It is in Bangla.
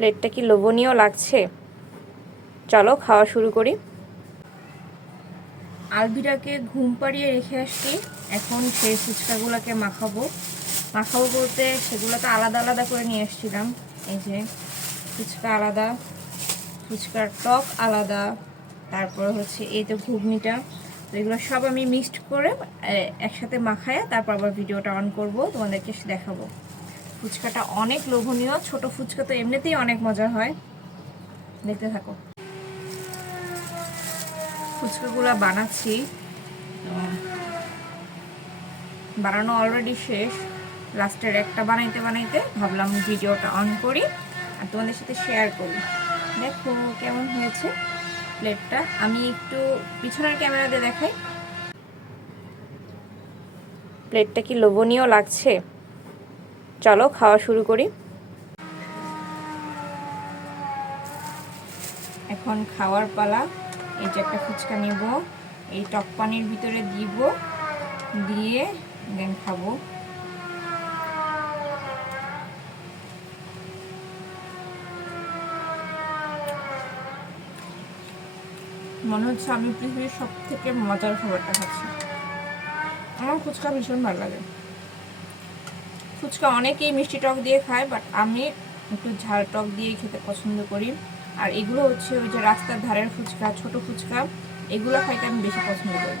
প্লেটটা কি লোভনীয় লাগছে? চলো খাওয়া শুরু করি। আলভিরাকে ঘুম পাড়িয়ে রেখে আসছি। এখন সেই ফুচকাগুলোকে মাখাবো বলতে সেগুলোকে আলাদা আলাদা করে নিয়ে এসেছিলাম। এই যে ফুচকা আলাদা, ফুচকার টক আলাদা, তারপর হচ্ছে এই তো ঘুগনিটা। তো এগুলো সব আমি মিক্সড করে একসাথে মাখায় তারপর আবার ভিডিওটা অন করব, তোমাদেরকে দেখাবো। ফুচকাটা অনেক লোভনীয়, ছোট ফুচকা তো এমনিতেই অনেক মজা হয়। দেখতে থাকো। ফুচকাগুলো বানাচ্ছি, বানানো অলরেডি শেষ। লাস্টের একটা বানাইতে বানাইতে ভাবলাম ভিডিওটা অন করি আর তোমাদের সাথে শেয়ার করি। দেখো কেমন হয়েছে প্লেটটা। আমি একটু পিছনের ক্যামেরাতে দেখাই। প্লেটটা কি লোভনীয় লাগছে? চলো খাওয়া শুরু করি। এখন খাওয়ার পালা। এই যে একটা ফুচকা নিব, এই টক পানির ভিতরে দিব, দিয়ে দেন খাবো। মনে হচ্ছে আমি পৃথিবীর সব থেকে মজার খাবারটা খাচ্ছি। আমার ফুচকা ভীষণ ভালো লাগে। ফুচকা অনেকেই মিষ্টি টক দিয়ে খায়, বাট আমি একটু ঝাল টক দিয়েই খেতে পছন্দ করি। আর এগুলো হচ্ছে ওই যে রাস্তার ধারের ফুচকা, ছোট ফুচকা, এগুলো খাইতে আমি বেশি পছন্দ করি।